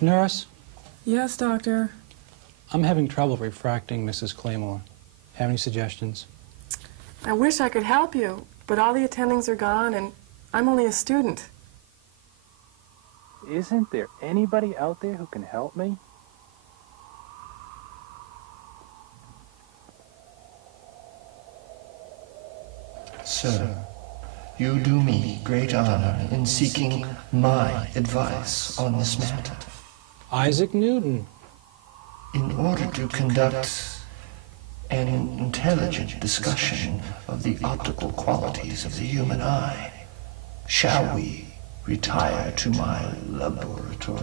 Nurse, Yes, doctor. I'm having trouble refracting Mrs. Claymore. Have any suggestions? I wish I could help you, but all the attendings are gone and I'm only a student. Isn't there anybody out there who can help me? Sir, you do me great honor in seeking my advice on this matter. Isaac Newton. In order to conduct an intelligent discussion of the optical qualities of the human eye, shall we retire to my laboratory?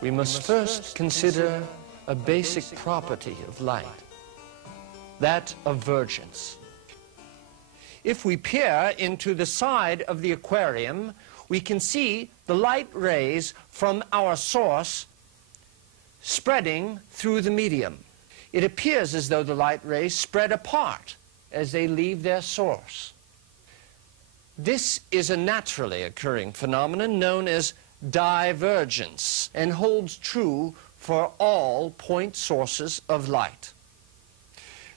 We must first consider a basic property of light, that of vergence. If we peer into the side of the aquarium, we can see the light rays from our source spreading through the medium. It appears as though the light rays spread apart as they leave their source. This is a naturally occurring phenomenon known as divergence and holds true for all point sources of light.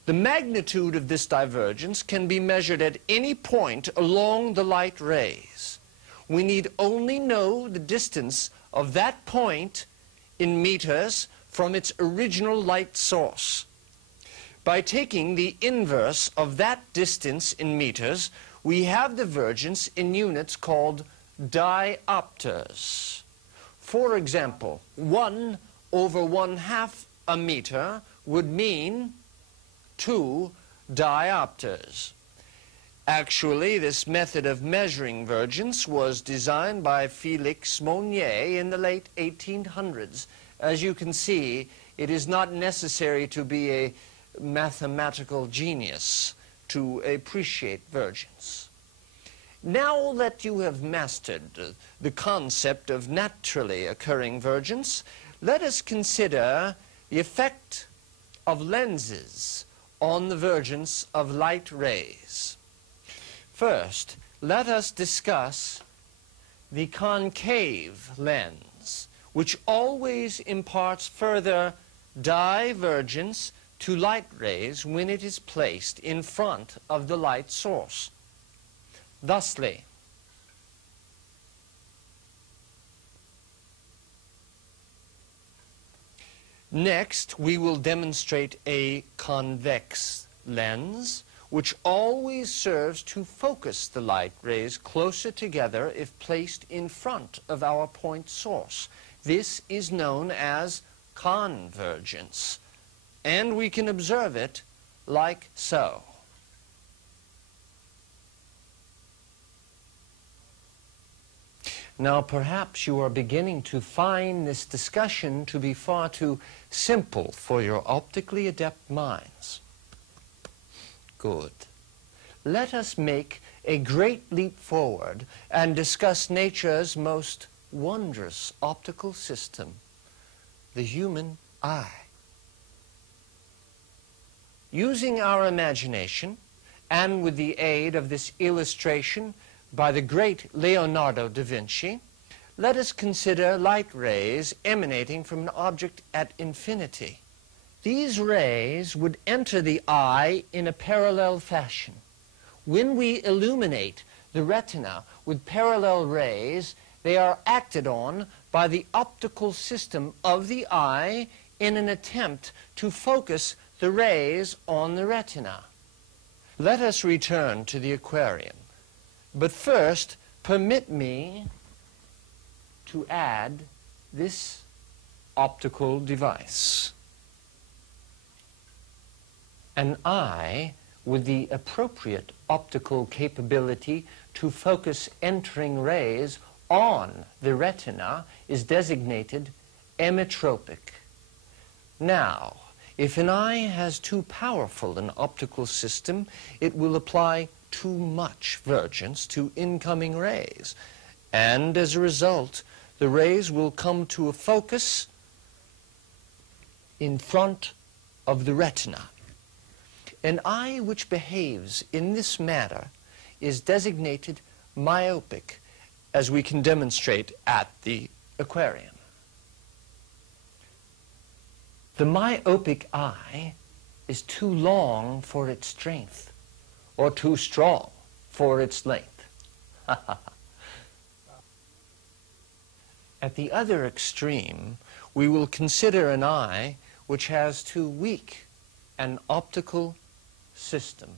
The magnitude of this divergence can be measured at any point along the light rays. We need only know the distance of that point in meters from its original light source. By taking the inverse of that distance in meters, we have divergence in units called diopters. For example, 1/1/2 a meter would mean 2 diopters. Actually, this method of measuring vergence was designed by Félix Monnier in the late 1800s. As you can see, it is not necessary to be a mathematical genius to appreciate vergence. Now that you have mastered the concept of naturally occurring vergence, let us consider the effect of lenses on the vergence of light rays. First, let us discuss the concave lens, which always imparts further divergence to light rays when it is placed in front of the light source. Thusly, next, we will demonstrate a convex lens, which always serves to focus the light rays closer together if placed in front of our point source. This is known as convergence, and we can observe it like so. Now, perhaps you are beginning to find this discussion to be far too simple for your optically adept minds. Good. Let us make a great leap forward and discuss nature's most wondrous optical system, the human eye. Using our imagination, and with the aid of this illustration by the great Leonardo da Vinci, let us consider light rays emanating from an object at infinity. These rays would enter the eye in a parallel fashion. When we illuminate the retina with parallel rays, they are acted on by the optical system of the eye in an attempt to focus the rays on the retina. Let us return to the aquarium. But first, permit me to add this optical device. An eye with the appropriate optical capability to focus entering rays on the retina is designated emmetropic. Now, if an eye has too powerful an optical system, it will apply too much vergence to incoming rays, and as a result, the rays will come to a focus in front of the retina. An eye which behaves in this manner is designated myopic, as we can demonstrate at the aquarium. The myopic eye is too long for its strength, or too strong for its length. At the other extreme, we will consider an eye which has too weak an optical system.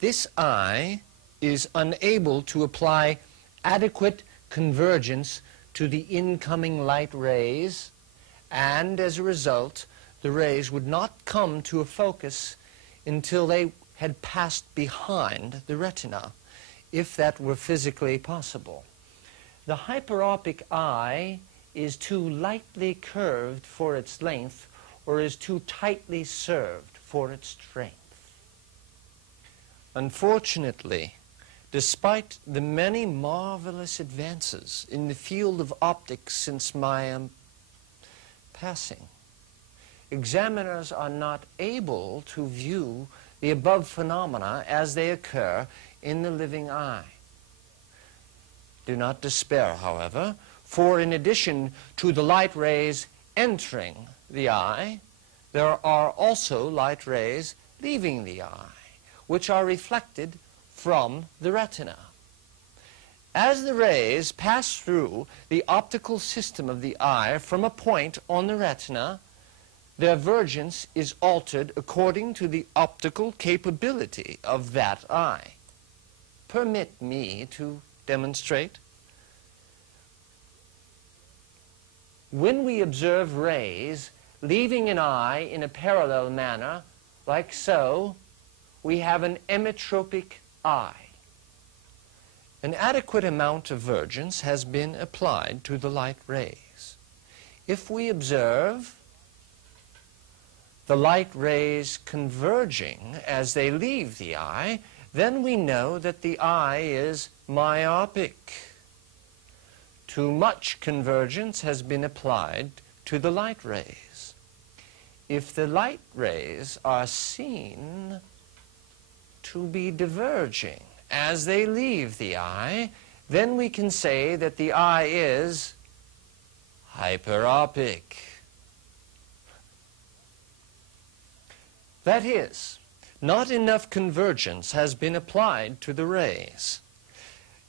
This eye is unable to apply adequate convergence to the incoming light rays, and as a result, the rays would not come to a focus until they had passed behind the retina, if that were physically possible. The hyperopic eye is too lightly curved for its length, or is too tightly served for its strength. Unfortunately, despite the many marvelous advances in the field of optics since my passing, examiners are not able to view the above phenomena as they occur in the living eye. Do not despair, however, for in addition to the light rays entering the eye, there are also light rays leaving the eye, which are reflected from the retina. As the rays pass through the optical system of the eye from a point on the retina, their vergence is altered according to the optical capability of that eye. Permit me to demonstrate. When we observe rays leaving an eye in a parallel manner, like so, we have an emetropic eye. An adequate amount of vergence has been applied to the light rays. If we observe the light rays converging as they leave the eye, then we know that the eye is myopic. Too much convergence has been applied to the light rays. If the light rays are seen to be diverging as they leave the eye, then we can say that the eye is hyperopic. That is, not enough convergence has been applied to the rays.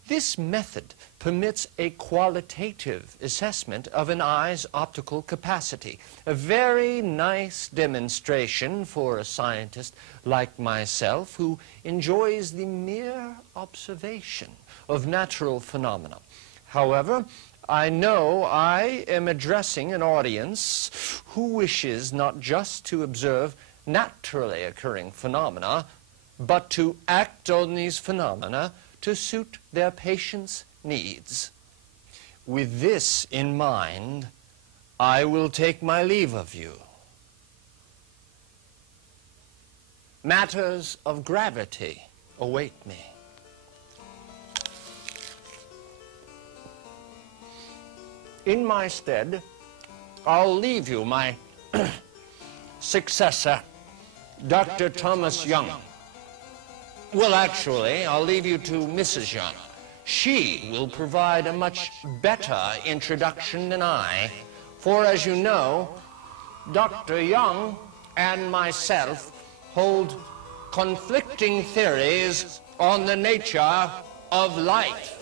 This method permits a qualitative assessment of an eye's optical capacity, a very nice demonstration for a scientist like myself who enjoys the mere observation of natural phenomena. However, I know I am addressing an audience who wishes not just to observe naturally occurring phenomena, but to act on these phenomena to suit their patients' needs. With this in mind, I will take my leave of you. Matters of gravity await me. In my stead, I'll leave you my successor, Dr. Thomas Young. Well, actually, I'll leave you to Mrs. Young. She will provide a much better introduction than I, for as you know, Dr. Young and myself hold conflicting theories on the nature of light.